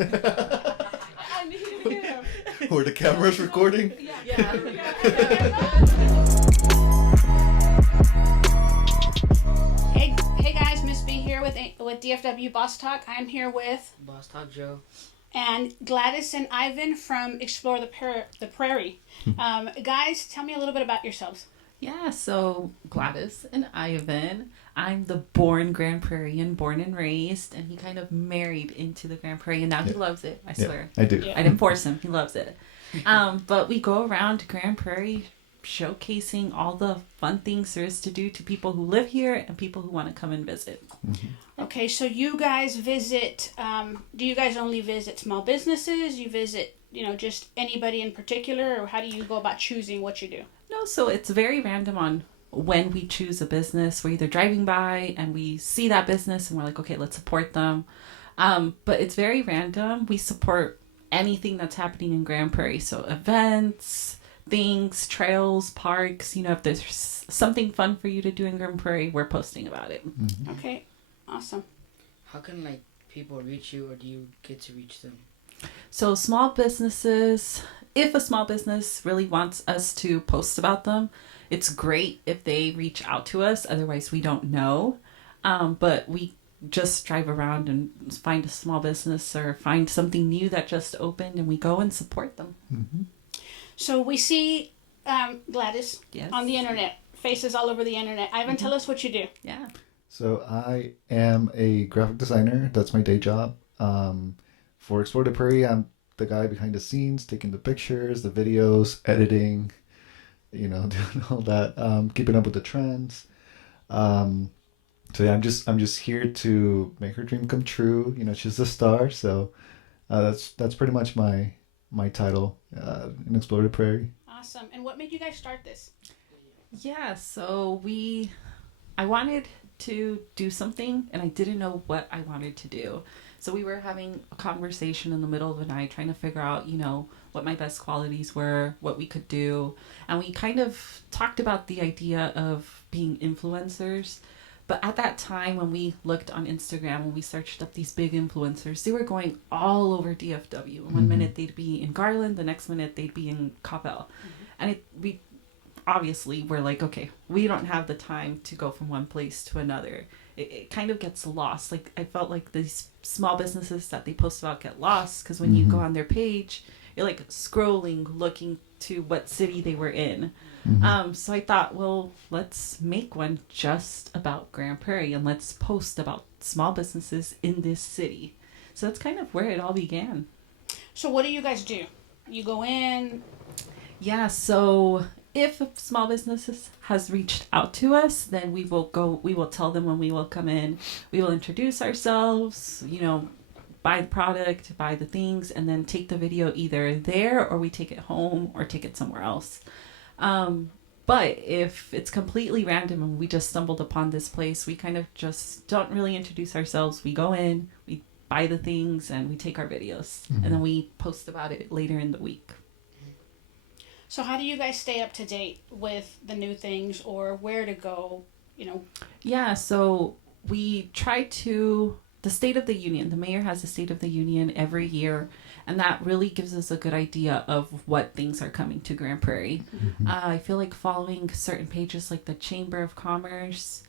I need him. Or the camera's recording? Yeah. Hey guys, Miss B here with DFW Boss Talk. I'm here with Boss Talk Joe. and Gladys and Ivan from Explore the Prairie. Guys, tell me a little bit about yourselves. Yeah, so Gladys and Ivan. I'm the born Grand Prairian, born and raised, and he kind of married into the Grand Prairie, and now he loves it, I swear. I do. Yeah. I didn't force him, he loves it. But we go around Grand Prairie showcasing all the fun things there is to do to people who live here and people who want to come and visit. Okay, so you guys visit, do you guys only visit small businesses? You visit, just anybody in particular? Or how do you go about choosing what you do? No, so it's very random on when we choose a business. We're either driving by and we see that business and we're like, okay, let's support them. But it's very random. We support anything that's happening in Grand Prairie. So events, things, trails, parks, if there's something fun for you to do in Grand Prairie, we're posting about it. Mm-hmm. Okay, awesome. How can people reach you, or do you get to reach them? So small businesses, if a small business really wants us to post about them, it's great if they reach out to us. Otherwise, we don't know. But we just drive around and find a small business or find something new that just opened, and we go and support them. Mm-hmm. So we see Gladys Yes. on the internet, faces all over the internet. Ivan, tell us what you do. Yeah. So I am a graphic designer. That's my day job. For Explore the Prairie, I'm the guy behind the scenes, taking the pictures, the videos, editing, doing all that, keeping up with the trends. So yeah, I'm just here to make her dream come true. She's a star, so that's pretty much my title in Explore the Prairie. Awesome. And what made you guys start this? Yeah, so I wanted to do something and I didn't know what I wanted to do. So we were having a conversation in the middle of the night trying to figure out, what my best qualities were, what we could do. And we kind of talked about the idea of being influencers. But at that time, when we looked on Instagram, when we searched up these big influencers, they were going all over DFW. One minute they'd be in Garland, the next minute they'd be in Coppell. And we obviously were like, okay, we don't have the time to go from one place to another. It kind of gets lost. Like, I felt like these small businesses that they post about get lost because when you go on their page, you're like scrolling, looking to what city they were in. So I thought, well, let's make one just about Grand Prairie and let's post about small businesses in this city. So that's kind of where it all began. So what do you guys do? You go in. Yeah, so if a small business has reached out to us, then we will tell them when we will come in. We will introduce ourselves, buy the product, buy the things, and then take the video either there or we take it home or take it somewhere else. But if it's completely random and we just stumbled upon this place, we kind of just don't really introduce ourselves. We go in, we buy the things, and we take our videos. And then we post about it later in the week. So how do you guys stay up to date with the new things or where to go, Yeah, so we try to... The State of the Union, the mayor has a State of the Union every year, and that really gives us a good idea of what things are coming to Grand Prairie. I feel like following certain pages like the Chamber of Commerce,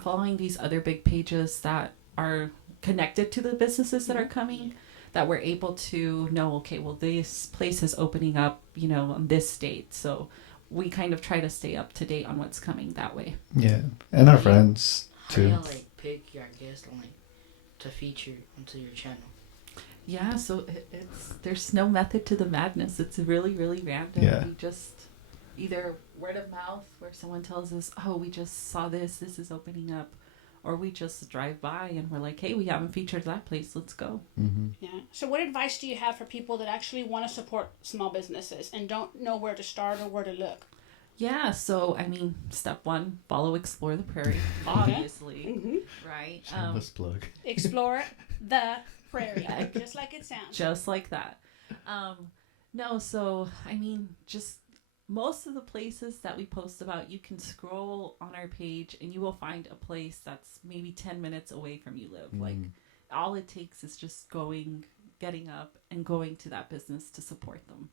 following these other big pages that are connected to the businesses that are coming, that we're able to know, okay, well, this place is opening up, on this date. So we kind of try to stay up to date on what's coming that way. Yeah, and our friends How do too. y'all pick your guests to feature onto your channel? Yeah, so there's no method to the madness. It's really, really random. Yeah. We just either word of mouth where someone tells us, oh, we just saw this is opening up. Or we just drive by and we're like, hey, we haven't featured that place. Let's go. Yeah. So what advice do you have for people that actually want to support small businesses and don't know where to start or where to look? Yeah, so, step one, follow Explore the Prairie, obviously, right? Shameless plug. Explore the Prairie, just like it sounds. Just like that. No, so, just most of the places that we post about, you can scroll on our page and you will find a place that's maybe 10 minutes away from you live. Like, all it takes is just going getting up and going to that business to support them.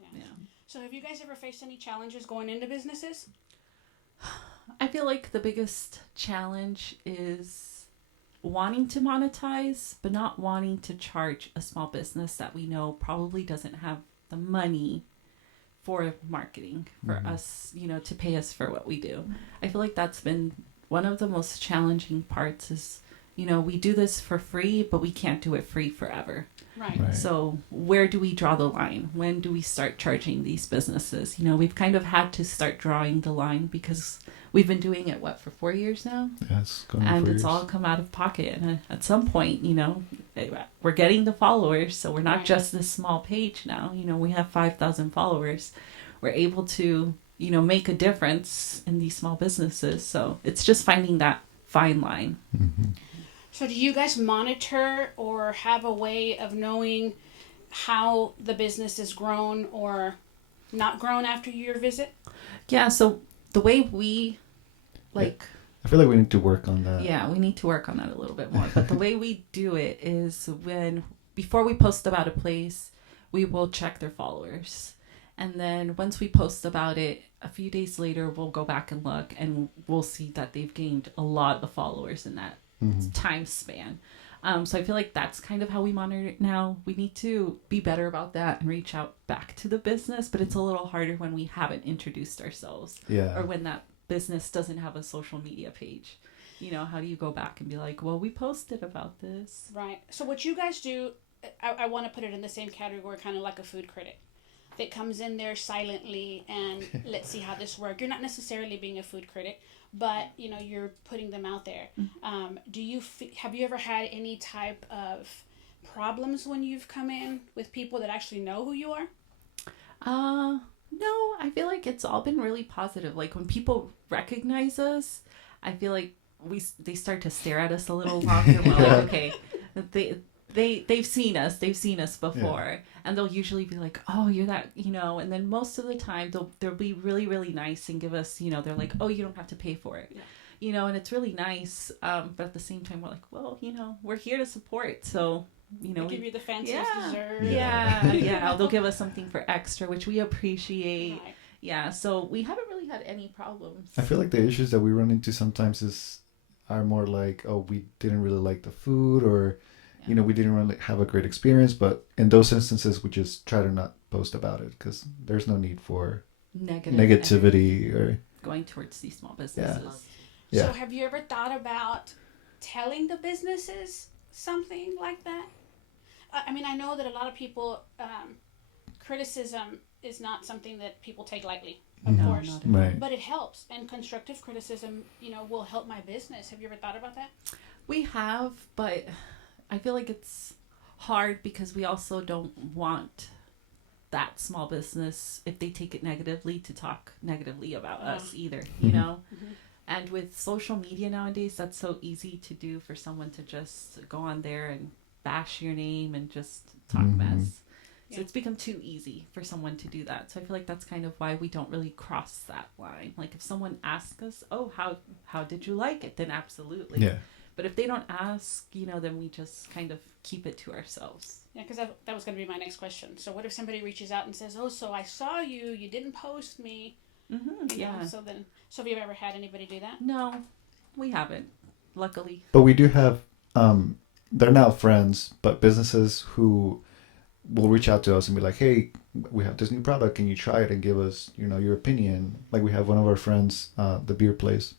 Yeah. Yeah. So have you guys ever faced any challenges going into businesses? I feel like the biggest challenge is wanting to monetize, but not wanting to charge a small business that we know probably doesn't have the money for marketing for us, to pay us for what we do. I feel like that's been one of the most challenging parts is, we do this for free, but we can't do it free forever. Right. So where do we draw the line? When do we start charging these businesses? We've kind of had to start drawing the line because we've been doing it, for 4 years now? Yes, and it's all come out of pocket. And at some point, we're getting the followers. So we're not Right. just this small page now. We have 5,000 followers. We're able to, make a difference in these small businesses. So it's just finding that fine line. So do you guys monitor or have a way of knowing how the business has grown or not grown after your visit? Yeah. So the way we I feel like we need to work on that. Yeah, we need to work on that a little bit more. But the way we do it is before we post about a place, we will check their followers. And then once we post about it, a few days later, we'll go back and look and we'll see that they've gained a lot of followers in that time span. So I feel like that's kind of how we monitor it now. We need to be better about that and reach out back to the business, but it's a little harder when we haven't introduced ourselves. Yeah. Or when that business doesn't have a social media page. How do you go back and be like, well, we posted about this? Right. So what you guys do, I want to put it in the same category, kind of like a food critic that comes in there silently and let's see how this works. You're not necessarily being a food critic, but you're putting them out there. Have you ever had any type of problems when you've come in with people that actually know who you are? No, I feel like it's all been really positive. Like when people recognize us, I feel like they start to stare at us a little longer. We're like, okay, they've seen us before, and they'll usually be like, oh, you're that, and then most of the time they'll be really, really nice and give us, they're like, oh, you don't have to pay for it. And it's really nice. But at the same time, we're like, well, we're here to support. So, They give you the fanciest dessert. Yeah. They'll give us something for extra, which we appreciate. Right. Yeah. So we haven't really had any problems. I feel like the issues that we run into sometimes are more like, oh, we didn't really like the food, or we didn't really have a great experience. But in those instances, we just try to not post about it because there's no need for negativity or going towards these small businesses. Yeah. So have you ever thought about telling the businesses something like that? I know that a lot of people, criticism is not something that people take lightly, of course. Not at all. Right. But it helps, and constructive criticism, will help my business. Have you ever thought about that? We have, but I feel like it's hard because we also don't want that small business, if they take it negatively, to talk negatively about us either, And with social media nowadays, that's so easy to do for someone to just go on there and bash your name and just talk mess. So it's become too easy for someone to do that. So I feel like that's kind of why we don't really cross that line. Like if someone asks us, oh, how did you like it? Then absolutely. Yeah. But if they don't ask, then we just kind of keep it to ourselves. Yeah, because that was going to be my next question. So what if somebody reaches out and says, oh, so I saw you didn't post me. Yeah. So have you ever had anybody do that? No, we haven't, luckily. But we do have, they're now friends, but businesses who will reach out to us and be like, hey, we have this new product. Can you try it and give us, your opinion? Like we have one of our friends, the beer place.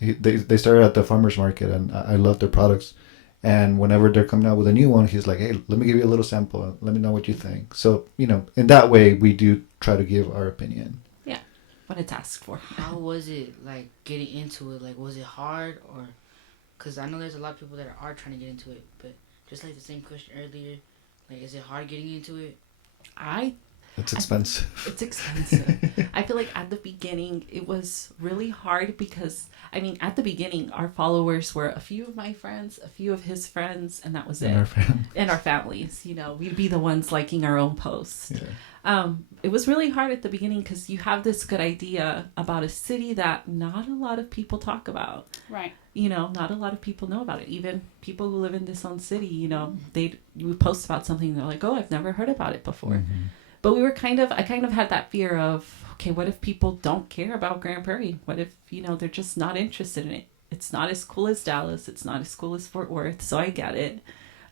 They started at the farmer's market, and I love their products. And whenever they're coming out with a new one, he's like, hey, let me give you a little sample. And let me know what you think. So, in that way, we do try to give our opinion. Yeah, when it's asked for. How was it, like, getting into it? Like, was it hard? Or, because I know there's a lot of people that are trying to get into it. But just like the same question earlier, like, is it hard getting into it? I It's expensive. It's expensive. I feel like at the beginning it was really hard because I mean at the beginning our followers were a few of my friends, a few of his friends, and that was it. And our family. And our families, you know, we'd be the ones liking our own posts. Yeah. It was really hard at the beginning because you have this good idea about a city that not a lot of people talk about. Right. You know, not a lot of people know about it. Even people who live in this own city, you know, you post about something, they're like, oh, I've never heard about it before. Mm-hmm. But I kind of had that fear of, okay, what if people don't care about Grand Prairie? What if, you know, they're just not interested in it? It's not as cool as Dallas. It's not as cool as Fort Worth. So I get it.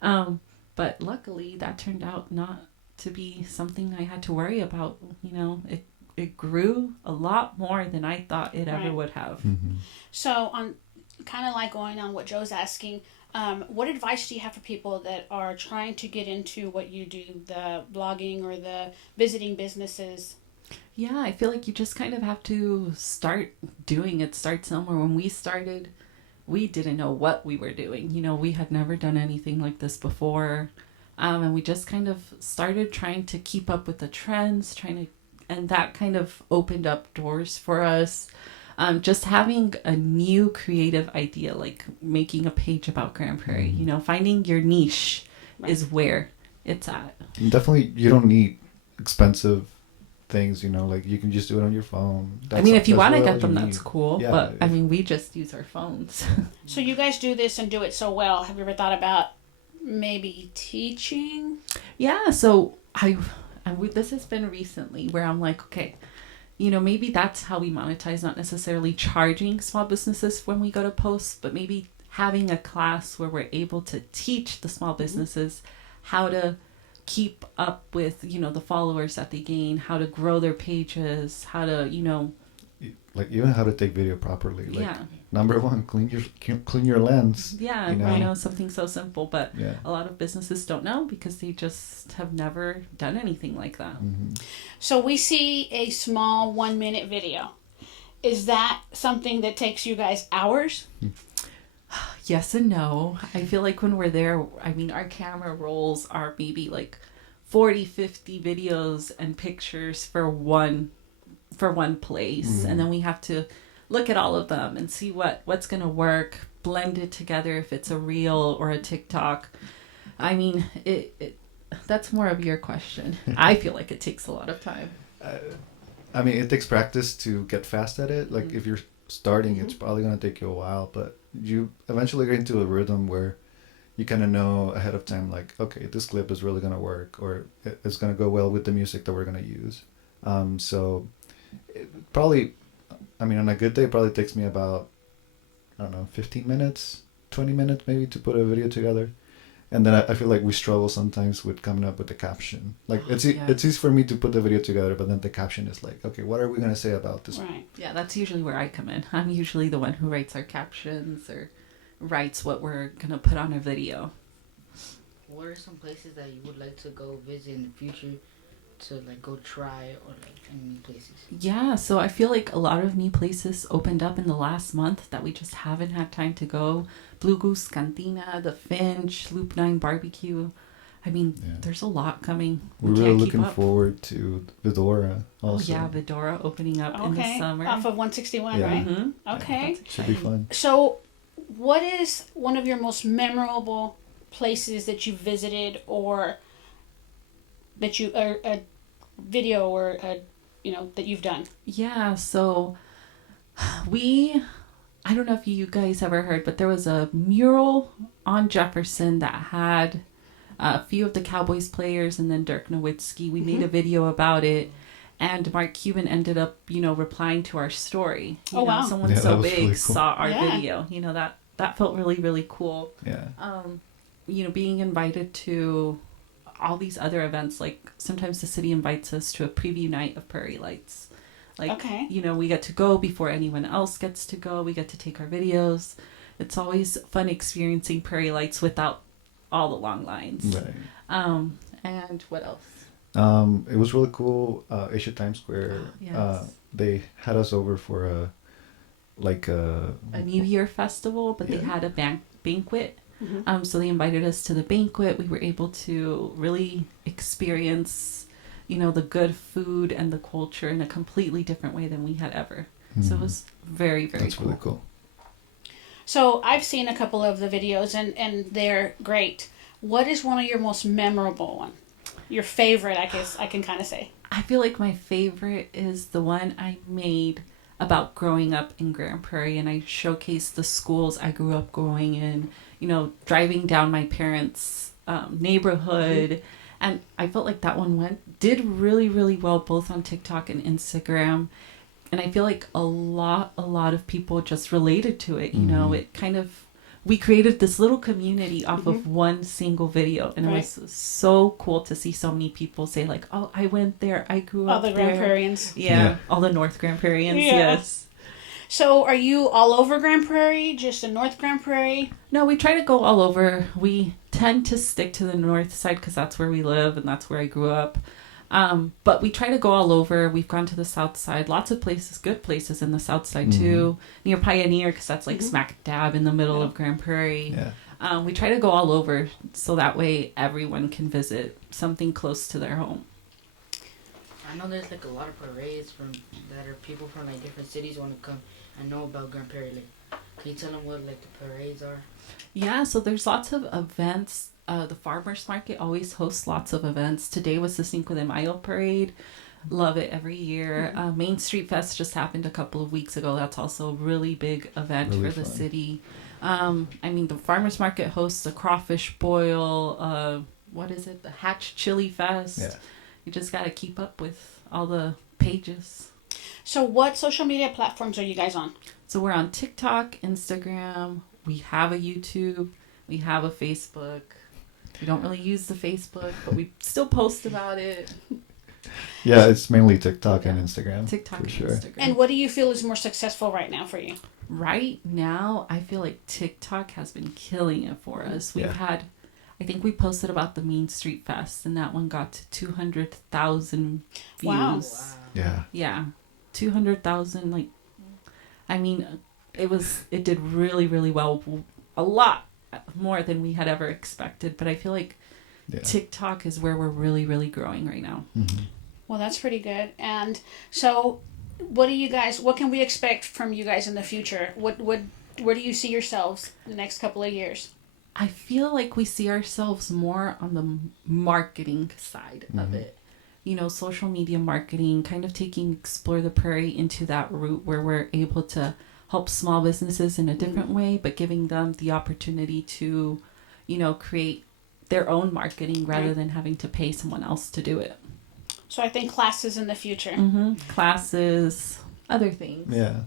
But luckily that turned out not to be something I had to worry about. You know, it grew a lot more than I thought it ever would have. Mm-hmm. So on kind of like going on what Joe's asking, what advice do you have for people that are trying to get into what you do, the blogging or the visiting businesses? Yeah, I feel like you just kind of have to start doing it, start somewhere. When we started, we didn't know what we were doing. You know, we had never done anything like this before. And we just kind of started trying to keep up with the trends, and that kind of opened up doors for us. Just having a new creative idea, like making a page about Grand Prairie, you know, finding your niche is where it's at. And definitely, you don't need expensive things, you know, like you can just do it on your phone. I mean, if you want to really get them, all you that's need. cool. Yeah, But I mean, we just use our phones. So you guys do this and do it so well. Have you ever thought about maybe teaching? Yeah, so this has been recently where I'm like, okay, you know, maybe that's how we monetize, not necessarily charging small businesses when we go to post, but maybe having a class where we're able to teach the small businesses how to keep up with, you know, the followers that they gain, how to grow their pages, how to, you know, like even how to take video properly. Like, yeah. number one, clean your lens. Yeah, you know? I know something so simple, but Yeah. a lot of businesses don't know because they just have never done anything like that. Mm-hmm. So we see a small 1-minute video. Is that something that takes you guys hours? Yes and no. I feel like when we're there, I mean, our camera rolls are maybe like 40, 50 videos and pictures for one place. And then we have to look at all of them and see what's going to work, blend it together if it's a reel or a TikTok. I mean, that's more of your question. I feel like it takes a lot of time. I mean, it takes practice to get fast at it. Like if you're starting, it's probably going to take you a while, but you eventually get into a rhythm where you kind of know ahead of time, like, okay, this clip is really going to work, or it's going to go well with the music that we're going to use. So it probably, I mean, on a good day, it probably takes me about, I don't know, 15 minutes, 20 minutes maybe to put a video together. And then I feel like we struggle sometimes with coming up with the caption. Like it's easy for me to put the video together, but then the caption is like, okay, what are we going to say about this? Right. Yeah, that's usually where I come in. I'm usually the one who writes our captions or writes what we're going to put on our video. What are some places that you would like to go visit in the future to like go try, or like any places? Yeah, so I feel like a lot of new places opened up in the last month that we just haven't had time to go. Blue Goose Cantina, The Finch, Loop 9 Barbecue. I mean, there's a lot coming. We're really looking forward to Vidora also. Oh yeah, Vidora opening up in the summer. Off of 161, right? Mm-hmm. Okay. Should be fun. So what is one of your most memorable places that you visited, or that you a video or that you've done? Yeah, so I don't know if you guys ever heard, but there was a mural on Jefferson that had a few of the Cowboys players and then Dirk Nowitzki. We made a video about it, and Mark Cuban ended up, replying to our story. You know, wow. Someone so big really cool. saw our video. That felt really, really cool. Yeah. Being invited to all these other events, like sometimes the city invites us to a preview night of Prairie Lights. Like, we get to go before anyone else gets to go. We get to take our videos. It's always fun experiencing Prairie Lights without all the long lines. Right. And what else? It was really cool. Asia Times Square. Yes. They had us over for a New Year festival, but they had a banquet. So they invited us to the banquet. We were able to really experience you know, the good food and the culture in a completely different way than we had ever. So it was very, very That's cool. really cool. So I've seen a couple of the videos and they're great. What is one of your most memorable one? Your favorite, I guess I can kind of say. I feel like my favorite is the one I made about growing up in Grand Prairie, and I showcased the schools I grew up going in, you know, driving down my parents' neighborhood. And I felt like that one did really, really well, both on TikTok and Instagram. And I feel like a lot of people just related to it. You know, it kind of, we created this little community off of one single video. And it was so cool to see so many people say like, oh, I went there. I grew All up the there. Grand Prairians. Yeah, all the North Grand Prairians, yes. So are you all over Grand Prairie? Just in North Grand Prairie? No, we try to go all over. We tend to stick to the north side because that's where we live and that's where I grew up. But we try to go all over. We've gone to the south side. Lots of places, good places in the south side too. Near Pioneer, because that's like smack dab in the middle of Grand Prairie. Yeah. We try to go all over so that way everyone can visit something close to their home. I know there's like a lot of parades that are people from like different cities want to come and know about Grand Prairie. Like, can you tell them what like the parades are? Yeah, so there's lots of events. The farmers market always hosts lots of events. Today was the Cinco de Mayo parade. Love it every year. Main Street Fest just happened a couple of weeks ago. That's also a really big event Really for the fun. city. I mean, the farmers market hosts a crawfish boil. What is it? The Hatch Chili Fest. Yeah. You just got to keep up with all the pages. So what social media platforms are you guys on? So we're on TikTok, Instagram. We have a YouTube. We have a Facebook. We don't really use the Facebook, but we still post about it. Yeah, it's mainly TikTok and Instagram. TikTok for and sure. Instagram. And what do you feel is more successful right now for you? Right now, I feel like TikTok has been killing it for us. We've had, I think we posted about the Mean Street Fest, and that one got to 200,000 views. Wow. Yeah. Yeah, 200,000. Like, I mean, it did really, really well. A lot more than we had ever expected. But I feel like TikTok is where we're really, really growing right now. Well, that's pretty good. And so what can we expect from you guys in the future? Where do you see yourselves in the next couple of years? I feel like we see ourselves more on the marketing side of it. You know, social media marketing, kind of taking Explore the Prairie into that route where we're able to help small businesses in a different way, but giving them the opportunity to, you know, create their own marketing rather than having to pay someone else to do it. So I think classes in the future. Classes, other things. Yeah.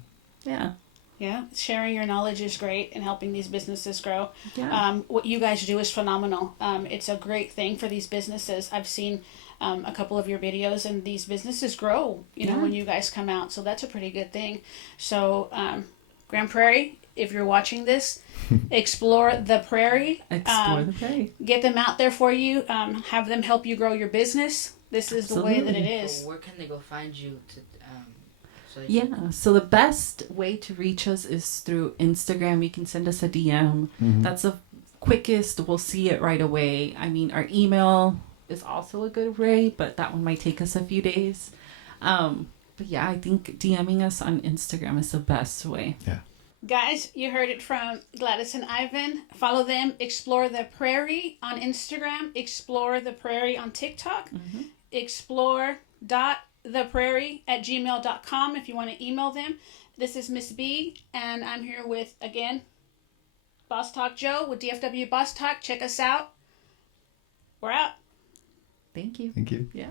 Yeah, sharing your knowledge is great and helping these businesses grow. Yeah. What you guys do is phenomenal. It's a great thing for these businesses. I've seen a couple of your videos, and these businesses grow, you know, when you guys come out. So that's a pretty good thing. So, Grand Prairie, if you're watching this, Explore the Prairie. Explore the Prairie. Get them out there for you. Have them help you grow your business. This is the way that it is. So where can they go find you to? So the best way to reach us is through Instagram. You can send us a DM. That's the quickest. We'll see it right away. I mean, our email is also a good way, but that one might take us a few days. But yeah, I think DMing us on Instagram is the best way. Yeah. Guys, you heard it from Gladys and Ivan. Follow them. Explore the Prairie on Instagram. Explore the Prairie on TikTok. explore.theprairie@gmail.com if you want to email them. This is Miss B, and I'm here with, again, Boss Talk Joe with DFW Boss Talk. Check us out. We're out. Thank you. Thank you. Yeah.